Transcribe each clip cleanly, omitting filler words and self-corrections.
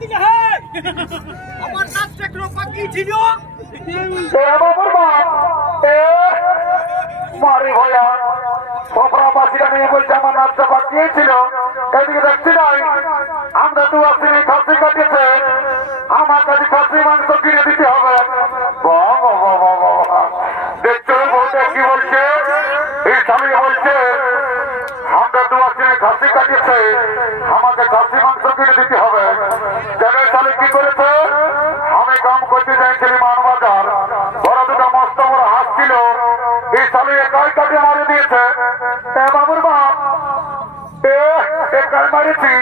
দিলে হয় আমার কাজটা একটু বাকি ছিল মারি ভয়া সফরাবাসীরা নিয়ে বলছে আমার নাচটা বাকি ছিল এদিকে দেখছি নাই আমরা দু আসিনি খাসি কাটিয়েছে আমার কাছে খাসি মাংস কিনে দিতে হবে দেখছো বলতে কি বলছে এই স্বামী বলছে আমরা দু আসিনি খাসি কাটিয়েছে আমাকে খাসি মাংস কিনে দিতে হবে জেনের সালে কি করেছে আমি কাম করতে যাইছিলি মানবাজার বড় দুটো মস্ত বড় হাত ছিল এই সালে একাই কাটে মারি দিয়েছে বাবুর বাপ একাই মারিছি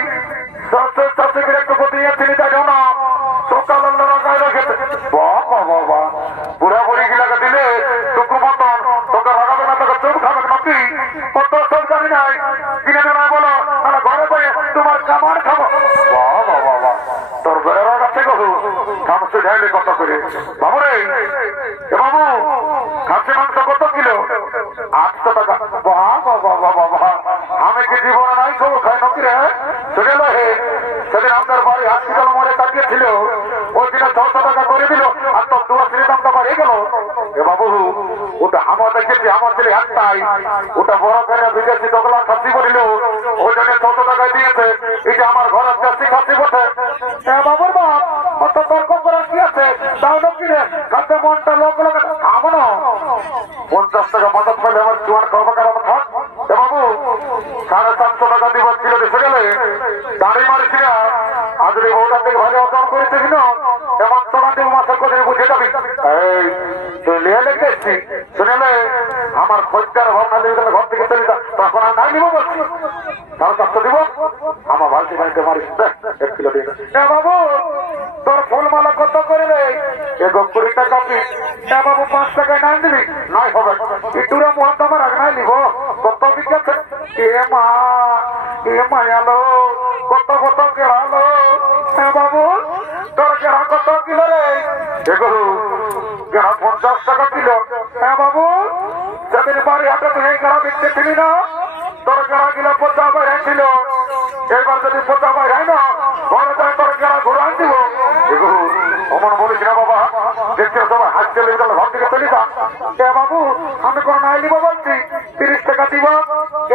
শাশুড়ি একটু দিয়েছিলি তাই জন্য সকাল গায়ে রেখেছে বাবা বুড়া বুড়ি গিলাকে দিলে টুকু মতন তোকে রাগাবে না তোকে চুপ খাবে নাকি কত সব জানি নাই কিনে দেয় বলো তাহলে ঘরে পেয়ে তোমার কামার খাবো বাবা তোর বেড়া কাছে গো খামসে ঢাইলে কত করে বাবু রে বাবু খাসি মাংস কত কিলো 800 টাকা বাবা আমি কি জীবনে নাই খাবো খাই নাকি রে চলে হে সেদিন আমাদের বাড়ি হসপিটাল মোড়ে তাকিয়েছিল ওই দিনে 600 টাকা করে দিল আর তোর 2 দামটা বাড়িয়ে গেল এ বাবু ওটা আমার দেখেছি আমার ছেলে একটাই ওটা বড় করে বিদেশি দোকলা খাসি করিল ওই জন্য 600 টাকায় দিয়েছে এটা আমার ঘরের দেশি খাসি বসে বাবুর বাপ অত তর্ক করার কি আছে তাও নাকি রে খাতে মনটা লোক আমার 50 টাকা মদত পেলে আমার জোয়ার খাওয়া আমার থাক এ বাবু 750 টাকা দিবার কিলো দেশে গেলে দাঁড়ি মারিছি না আজ বউটা থেকে ভালো অর্জন করেছে কিনা এমন তোরা দেব মাসের কথা বুঝে যাবি এই তুই লিয়ে লেগে এসছি শুনেলে আমার খোঁজদার ভাবনা লেগে ঘর থেকে চলে যা তখন আর নাই নিব বলছি তার কাছ দিব আমার ভালটি ভাইকে মারিস 1 কিলো দিয়ে বাবু তোর ফুলমালা কত করে রে 20 টাকা পিস বাবু 5 টাকায় নাই দিবি নাই হবে ইটুরা মুহাত আমার আগ নাই নিব কত বিকেছে এ মায়ালো কত কত কেড়ালো বাবু তোর কেড়া কত কিলো রে কেড়া 50 টাকা কিলো বাবু সেদিন বাড়ি হাতে তুই এই কেড়া বিকতেছিলি না তোর কেড়া কিলো 50 বাইরে ছিল এবার যদি 50 বাইরে না ঘরে যায় তোর কেড়া ঘুরান দিব অমন বলিস না বাবা দেখতে সবাই হাসতে লেগে গেল ঘর থেকে চলে যা বাবু আমি কোনো নাই নিব বলছি 30 টাকা দিব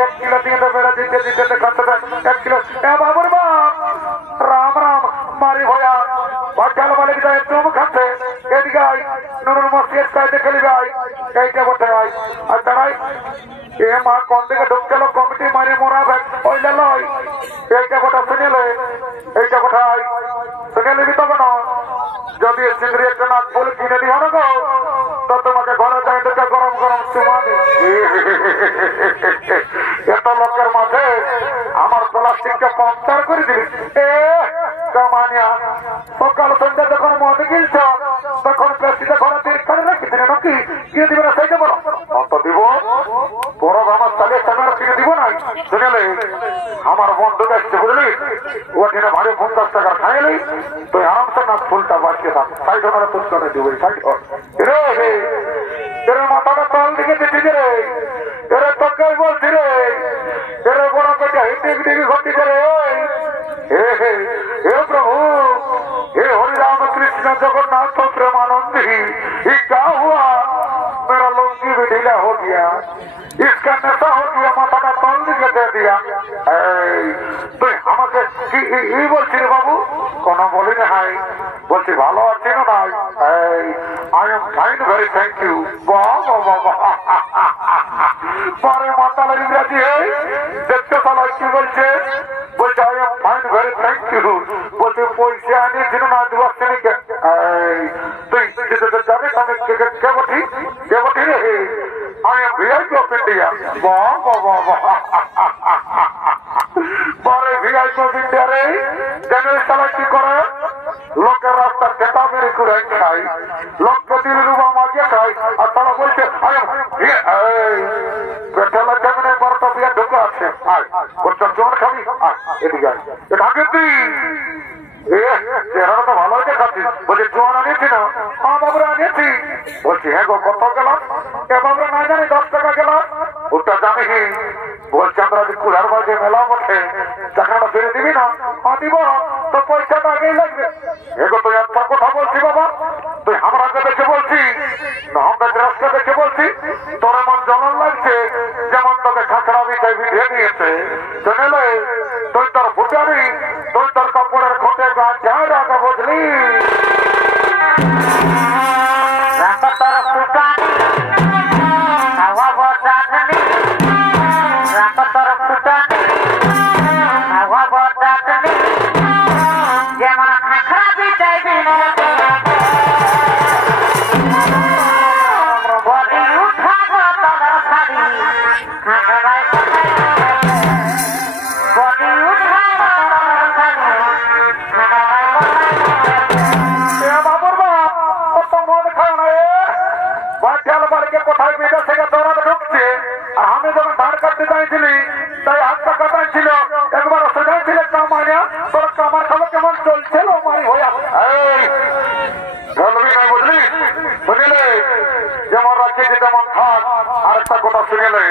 1 কিলো দিয়ে বেড়া দিতে দিতে খাতে 1 কিলো বাবুর বাপ রাম রাম মারি ভয়া বাচ্চাল বলে যায় তুমি খাতে এদিকে আই নুরুল মসজিদ কায়দে খেলি ভাই এইটা বটে ভাই আর তারাই এ মা কোন দিকে ঢুকছিল কমিটি মারি মোরাবে ওইলে লই এইটা কথা শুনেলে এইটা কথা শুনে নিবি তখন যদি চিংড়ি একটা নাক বলে কিনে দিও না গো তো তোমাকে ঘরে যাই দেখে গরম গরম চুমা দি এত লোকের মাঝে আমার প্লাস্টিকটা পাঞ্চার করে দিবি কামানিয়া সকাল সন্ধ্যা যখন মদ গিলছ তখন প্লাস্টিকটা ঘরে দিয়ে করে রেখেছিলে নাকি কিনে দিবে না সেইটা বলো অত দিব বড় আমার চালিয়ে ক্যামেরা কিনে দিব না শুনেলে আমার বন্ধু দেখছে বুঝলি ওখানে ভারী 50 টাকা খাইলি তুই আরামসে না ফুলটা বাঁচিয়ে থাক সাইড আমরা তুষ করে দিব সাইড রে এর মাথাটা তল দিকে দিতে রে এর তোকে বলছি রে এর বড় করে হিন্দি ঘটি করে हे प्रभु हे हरि राम कृष्ण जगन्नाथ प्रेमानंदी ये क्या हुआ मेरा लुंगी भी ढीला हो गया इसका नशा हो गया माथा का तल दिखे दे दिया তুই আমাকে কি বলছি রে বাবু কোনো বলি না হাই বলছি ভালো আছি না নাই I am fine very thank you পরে মাতালের ইংরাজি দেখতে চালাই কি বলছে বলছে I am fine very thank you বলছে পয়সা আনিয়েছিল না দু শ্রেণীকে তুই যাবে আমি কে বটি রে I am VIP of India পরে ভিআইপি অফ ইন্ডিয়া রে জেনারেল চালা কি করে লোকের রাস্তার খেতা মেরে করে খাই লক্ষ 3 রুপা মাঝে খাই আর তারা বলছে পেট্রোলের জমিনে বড় টপিয়া ঢুকে আছে আয় বলছে জোর খাবি আয় এদিকে আয় এটা আগে তুই চেহারা তো ভালো দেখাচ্ছিস বলছি জোয়ান আনিয়েছি না বাবুরা আনিয়েছি বলছি হ্যাঁ গো কত গেল বাবুরা না জানি 10 টাকা গেল ওটা জানি বলছি আমরা কুলার বাজে মেলা বসে টাকাটা ফেলে দিবি না দিব তো পয়সাটা আগেই লাগবে এগো তুই একটা কথা বলছি বাবা, তুই আমরাকে দেখে বলছি না আমরা রাস্তা দেখে বলছি, তোর এমন জ্বলন লাগছে যেমন তোকে খাঁচড়া বিছাই বিঁধে দিয়েছে। শুনেলে তুই তোর ফুটারি, তুই তোর কাপড়ের খোঁটে গা যায় রাখা বুঝলি। কোথায় বিদেশে দৌড়াতে ঢুকছে আর আমি যখন ধান কাটতে চাইছিলি তাই হাতটা কাটাই ছিল একবার সেটাই ছিল কামাইয়া তোর কামার খাবার কেমন চলছিল মারি হয়ে বলবি না বুঝলি। শুনিলে যেমন রাখছি তেমন থাক। আর একটা কথা শুনিলে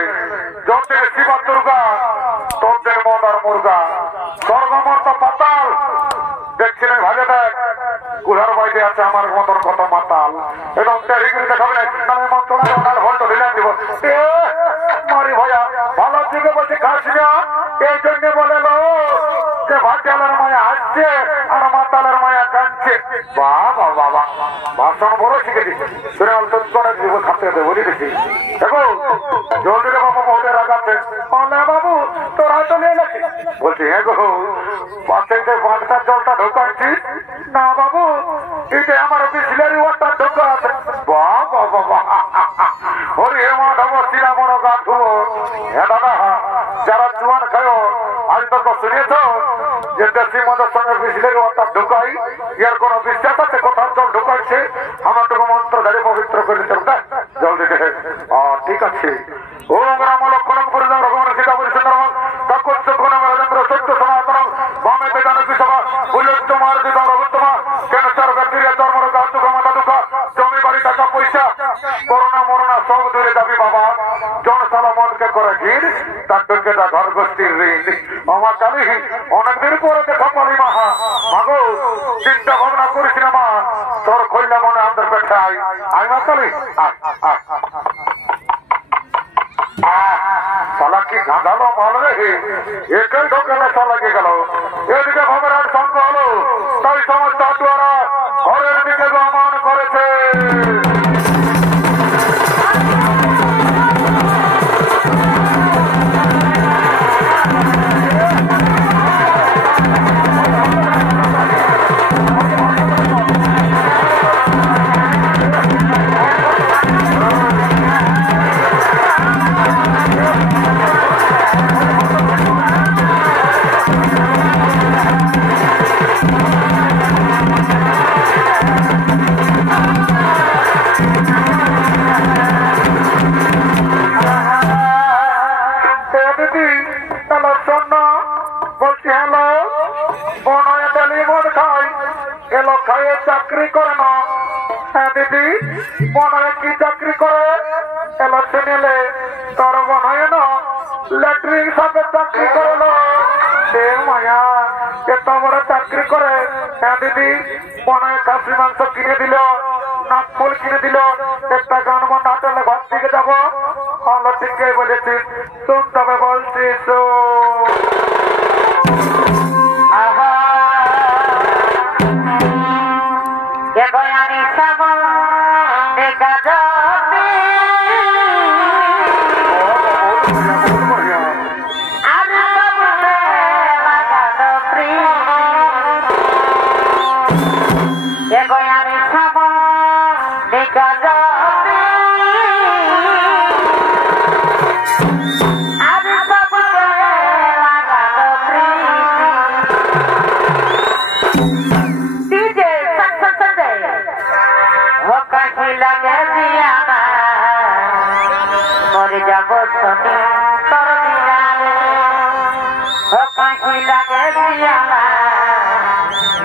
যতের শিবা দুর্গা তোদের মন আর মুর্গা স্বর্গমর্ত পাতাল দেখছিলেন ভাগে দেখ গুহার বাইরে আছে আমার মতন কত মাতাল এবং টেরিগিরি দেখাবে নামে মন্ত্রণা ওনার হলটো দিলেন দিব মারি ভাইয়া ভালো দিকে বলছি খাস না এই জন্য বলে লো যে ভাটিয়ালের মায়া হাসছে আর মাতালের মায়া কাঁদছে। বাবা বাবা ভাষণ বড় শিখে দিচ্ছে তুই অল্প করে দিব থাকতে দেবে বলি দেখি দেখো জলদি রে বাবা মহলে রাখাচ্ছে না বাবু তোরা তো নিয়ে নাকি বলছি হ্যাঁ গো পাশে যে বাঁধটার জলটা ঢোকাচ্ছিস না বাবু এটা আমার বিসলারি ওয়াটার ঢোকা আছে। বাবা বাবা হরি হেমা ঢাবো চিরা বড় গা ধুবো। হ্যাঁ দাদা যারা জোয়ান খায় আজ তো শুনেছ যে দেশি মদের সঙ্গে বিসলারি ওয়াটার ঢোকাই ইয়ার কোন বিশ্বাস আছে কোথাও জল ঢোকাইছে আমার তোকে মন্ত্র ধরে পবিত্র করে চলতে জল দিতে ঠিক আছে। ওম রাম লক্ষ্মণ পরিজন রঘুবর সীতা পরিসুন্দর তখন চক্র রাজেন্দ্র সত্য সনাতন বামে বেদানবী সভা উল্লেখ তোমার দিদম রঘুত্তমা ক্যান্সার ব্যাকটেরিয়া চর্মর গা দুঃখ মাথা দুঃখ জমি বাড়ি টাকা পয়সা করোনা মরোনা সব দূরে যাবি বাবা জনসালা মনকে করে ঘির তার ঢুকে তা ঘর গোষ্ঠীর ঋণ আমার কালি অনেকদিন পরে দেখা পালি মাহা মাগো চিন্তা ভাবনা করিস না মা তোর কইলা মনে আমাদের পেটে আই মা কালি সালা কি গাঁধালো মাল রে একই ঢোকালে সালাকে গেল এদিকে ভবরাট সঙ্গ হলো তাই সমস্ত দ্বারা ঘরের দিকে গমন করেছে। চাকরি করে না হ্যাঁ দিদি মনে কি চাকরি করে এলো শুনিলে তোর মনে না ল্যাট্রিন সাথে চাকরি করলো মায়া এত বড় চাকরি করে হ্যাঁ দিদি মনে খাসি মাংস কিনে দিল নাক ফুল কিনে দিল একটা গান মন হাতেলে ঘর দিকে যাবো ভালো ঠিকই বলেছিস শুনতে হবে বলছিস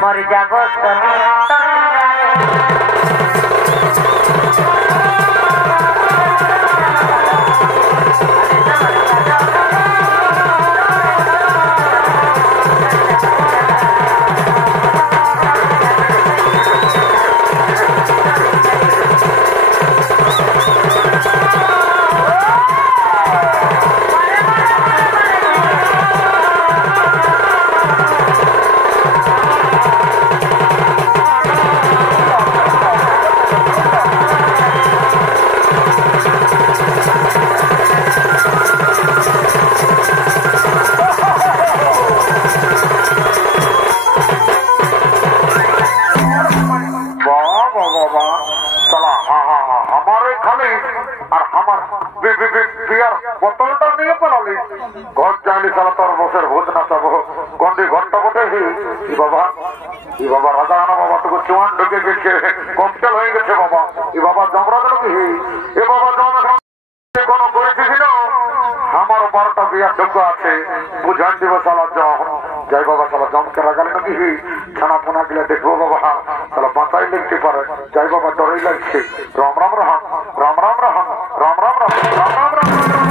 মর যাব তুমি বাবা এই বাবা রাজা আনা বাবা তোকে চুয়ান ঢুকে গেছে ককটেল হয়ে গেছে বাবা এই বাবা জমরা দিল কি এ বাবা জম কোনো পরিস্থিতি না আমার 12টা বিয়ার যোগ্য আছে বুঝান দিব সালা জম যাই বাবা সালা জমকে লাগালে নাকি ছানা পোনা গিলা দেখবো বাবা সালা বাঁচাই লিখতে পারে যাই বাবা ডরেই লাগছে রাম রাম রাম রাম রাম রাম রাম রাম রাম রাম রাম রাম